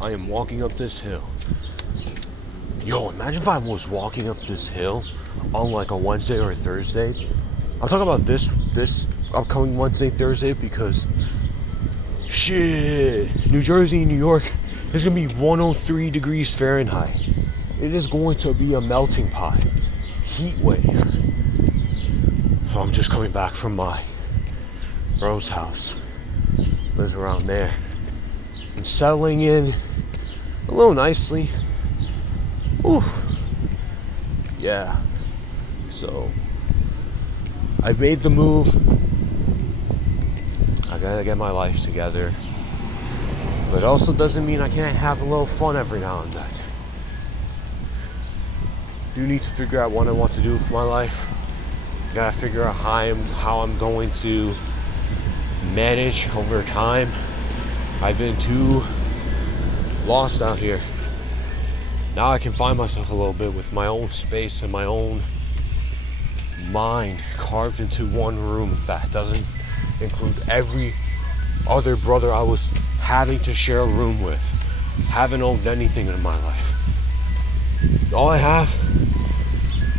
I am walking up this hill. Yo, imagine if I was walking up this hill on like a Wednesday or a Thursday. I'm talking about this upcoming Wednesday, Thursday, because shit, New Jersey, New York, it's gonna be 103 degrees Fahrenheit. It is going to be a melting pot, heat wave. So I'm just coming back from my bro's house, lives around there. I'm settling in a little nicely. Ooh, yeah. So I've made the move. I gotta get my life together, but it also doesn't mean I can't have a little fun every now and then. I do need to figure out what I want to do with my life. I gotta figure out how I'm going to manage over time. I've been too lost out here. Now I can find myself a little bit with my own space and my own mind carved into one room that doesn't include every other brother I was having to share a room with. Haven't owned anything in my life. All I have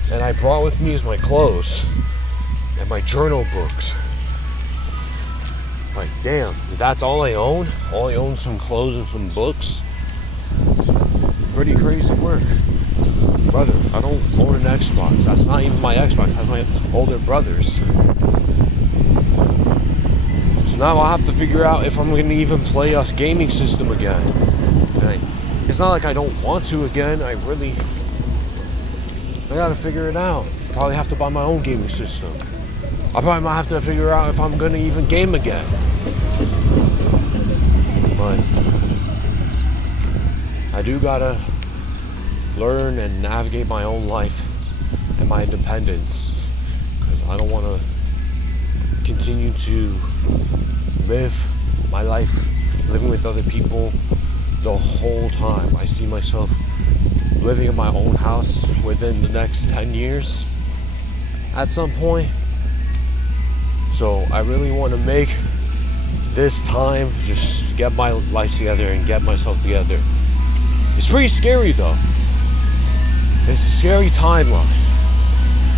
and I brought with me is my clothes and my journal books. Like, damn, that's all I own? All I own is some clothes and some books? Pretty crazy work. Brother, I don't own an Xbox. That's not even my Xbox, that's my older brother's. So now I'll have to figure out if I'm gonna even play a gaming system again. It's not like I don't want to again, I gotta figure it out. Probably have to buy my own gaming system. I probably might have to figure out if I'm gonna even game again. But I do gotta learn and navigate my own life and my independence, because I don't want to continue to live my life living with other people the whole time. I see myself living in my own house within the next 10 years at some point. So I really want to make this time just get my life together and get myself together. It's pretty scary though. It's a scary timeline.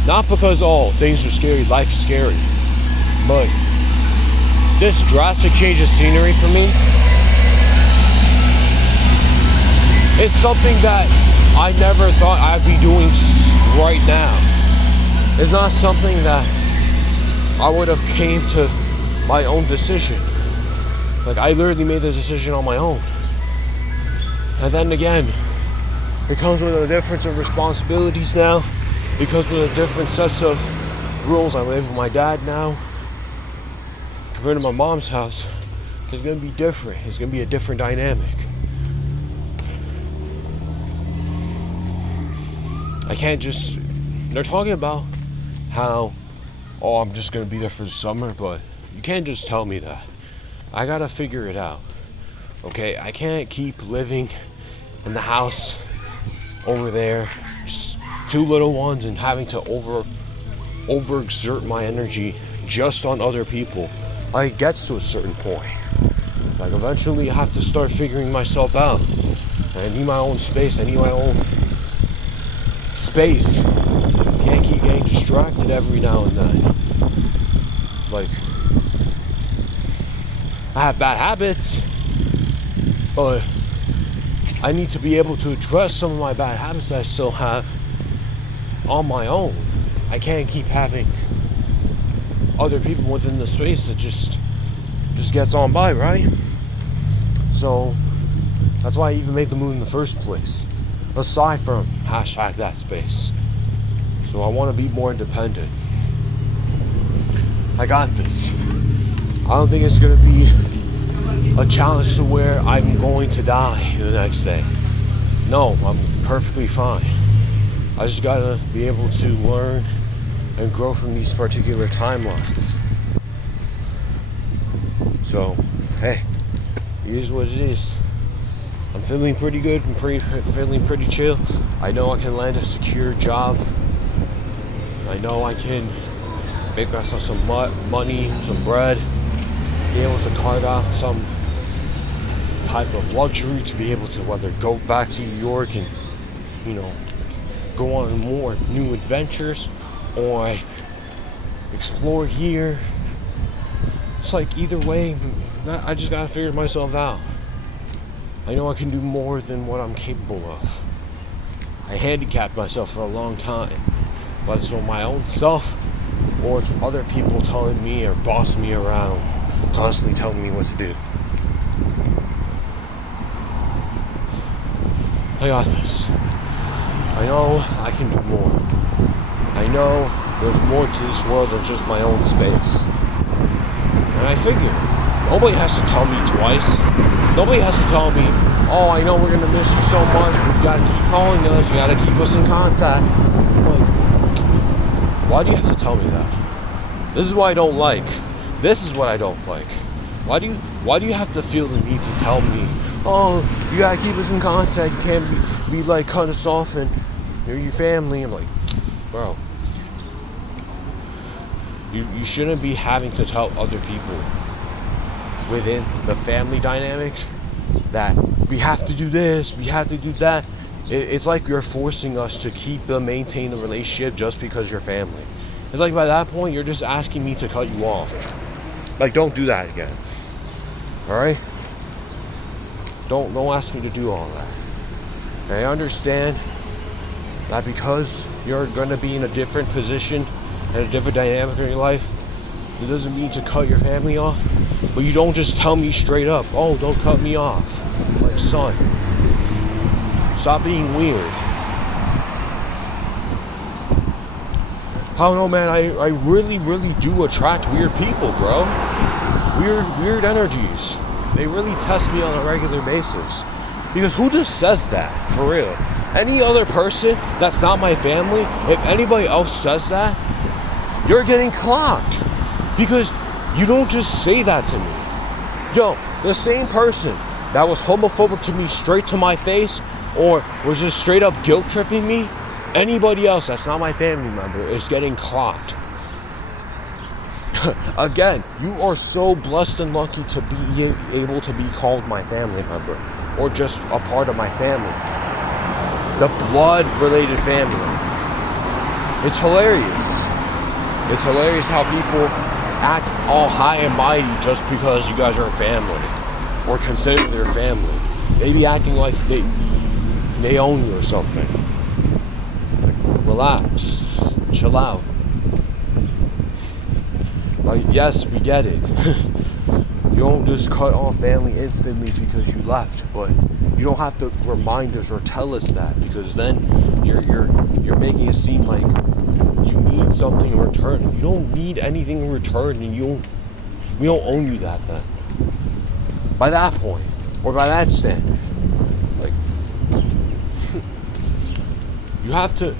Not because things are scary, life is scary, but this drastic change of scenery for me, it's something that I never thought I'd be doing right now. It's not something that I would have came to my own decision. Like, I literally made this decision on my own. And then again, it comes with a difference of responsibilities now. It comes with a different sets of rules. I live with my dad now. Compared to my mom's house, it's gonna be different. It's gonna be a different dynamic. I can't just, they're talking about how, I'm just gonna be there for the summer, but you can't just tell me that. I gotta figure it out. Okay, I can't keep living in the house over there, just two little ones, and having to overexert my energy just on other people. Like, it gets to a certain point. Like, eventually I have to start figuring myself out. I need my own space. I need my own space. Can't keep getting distracted every now and then. Like, I have bad habits, but I need to be able to address some of my bad habits that I still have on my own. I can't keep having other people within the space that just gets on by, right? So that's why I even made the move in the first place, aside from #that space. So I want to be more independent. I got this. I don't think it's gonna be a challenge to where I'm going to die the next day. No, I'm perfectly fine. I just gotta be able to learn and grow from these particular timelines. So, hey, it is what it is. I'm feeling pretty good. I'm feeling pretty chill. I know I can land a secure job. I know I can make myself some money, some bread, be able to carve out some type of luxury to be able to whether go back to New York and, you know, go on more new adventures, or I explore here. It's like either way, I just gotta figure myself out. I know I can do more than what I'm capable of. I handicapped myself for a long time, whether it's on my own self or it's other people telling me or bossing me around, constantly telling me what to do. I got this. I know I can do more. I know there's more to this world than just my own space. And I figure, nobody has to tell me twice. Nobody has to tell me, oh, I know we're going to miss you so much, but you got to keep calling us, you got to keep us in contact. Like, why do you have to tell me that? This is what I don't like. This is what I don't like. Why do you have to feel the need to tell me, oh, you got to keep us in contact, you can't be like cut us off and you're your family. I'm like, bro, you shouldn't be having to tell other people within the family dynamics that we have to do this, we have to do that. It's like you're forcing us to maintain the relationship just because you're family. It's like by that point you're just asking me to cut you off. Like, don't do that again. Alright? Don't ask me to do all that. And I understand that because you're gonna be in a different position and a different dynamic in your life, it doesn't mean to cut your family off, but you don't just tell me straight up, oh, don't cut me off. Like, son, stop being weird. I don't know, man, I really, really do attract weird people, bro. Weird energies. They really test me on a regular basis. Because who just says that, for real? Any other person that's not my family, if anybody else says that, you're getting clocked. Because you don't just say that to me. Yo, the same person that was homophobic to me straight to my face, or was just straight up guilt tripping me, anybody else that's not my family member is getting clocked. Again, you are so blessed and lucky to be able to be called my family member, or just a part of my family. The blood related family. It's hilarious. It's hilarious how people act all high and mighty just because you guys are a family or consider their family. They be acting like they own you or something. Like, relax, chill out. Like, yes, we get it. You don't just cut off family instantly because you left, but you don't have to remind us or tell us that, because then you're making it seem like you need something in return. You don't need anything in return, and we don't own you that then. By that point, or by that standard, like, you have to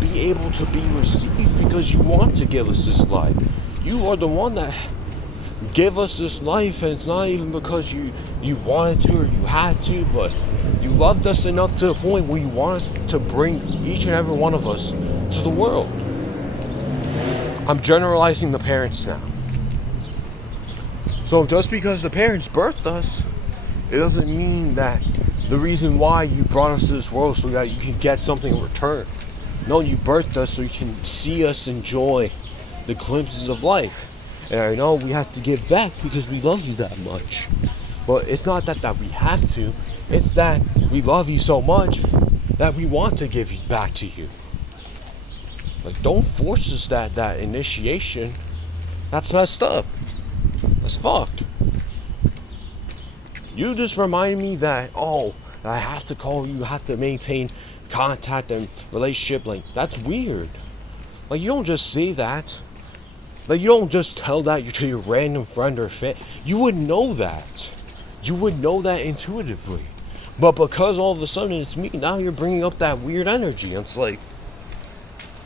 be able to be received because you want to give us this life. You are the one that give us this life, and it's not even because you wanted to or you had to, but you loved us enough to the point where you wanted to bring each and every one of us to the world. I'm generalizing the parents now. So just because the parents birthed us, it doesn't mean that the reason why you brought us to this world so that you can get something in return. No, you birthed us so you can see us enjoy the glimpses of life. And I know we have to give back because we love you that much. But it's not that we have to. It's that we love you so much that we want to give back to you. Like, don't force us that initiation. That's messed up. That's fucked. You just reminded me that, oh, I have to call you, have to maintain contact and relationship. Like, that's weird. Like, you don't just say that. Like, you don't just tell that to your random friend or fan. You would know that. You would know that intuitively. But because all of a sudden it's me, now you're bringing up that weird energy. It's like,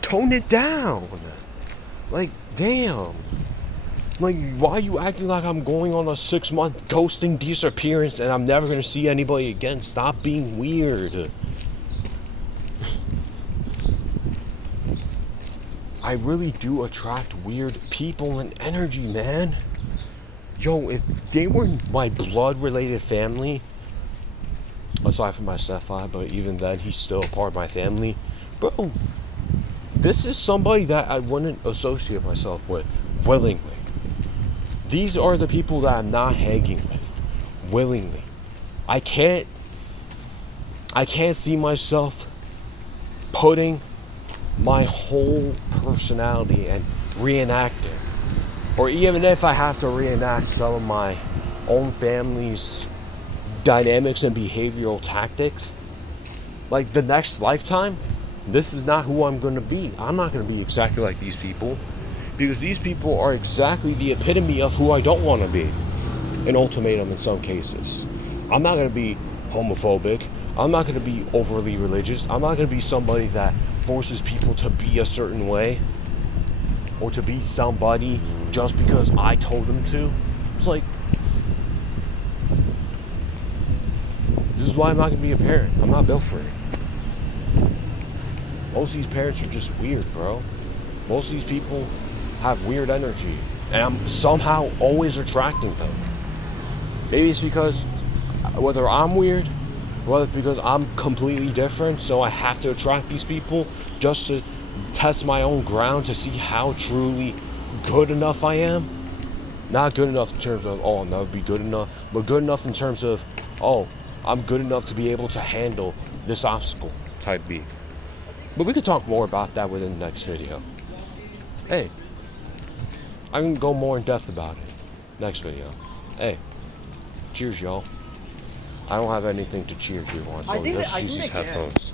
tone it down. Like, damn. Like, why are you acting like I'm going on a 6-month ghosting disappearance and I'm never going to see anybody again? Stop being weird. I really do attract weird people and energy, man. Yo, if they were my blood-related family, aside from my stepfather, but even then, he's still a part of my family. Bro, this is somebody that I wouldn't associate myself with willingly. These are the people that I'm not hanging with willingly. I can't see myself putting my whole personality and reenacting. Or even if I have to reenact some of my own family's dynamics and behavioral tactics, like the next lifetime, this is not who I'm going to be. I'm not going to be exactly like these people, because these people are exactly the epitome of who I don't want to be. An ultimatum in some cases. I'm not going to be homophobic. I'm not going to be overly religious. I'm not going to be somebody that forces people to be a certain way or to be somebody just because I told them to. It's like, this is why I'm not going to be a parent. I'm not built for it. Most of these parents are just weird, bro. Most of these people have weird energy, and I'm somehow always attracting them. Maybe it's because whether I'm weird, whether it's because I'm completely different, so I have to attract these people just to test my own ground to see how truly good enough I am. Not good enough in terms of, oh, I'll never be good enough, but good enough in terms of, oh, I'm good enough to be able to handle this obstacle type beat. But we could talk more about that within the next video. Hey, I can go more in depth about it next video. Hey, cheers, y'all. I don't have anything to cheer you on, so let's use these headphones.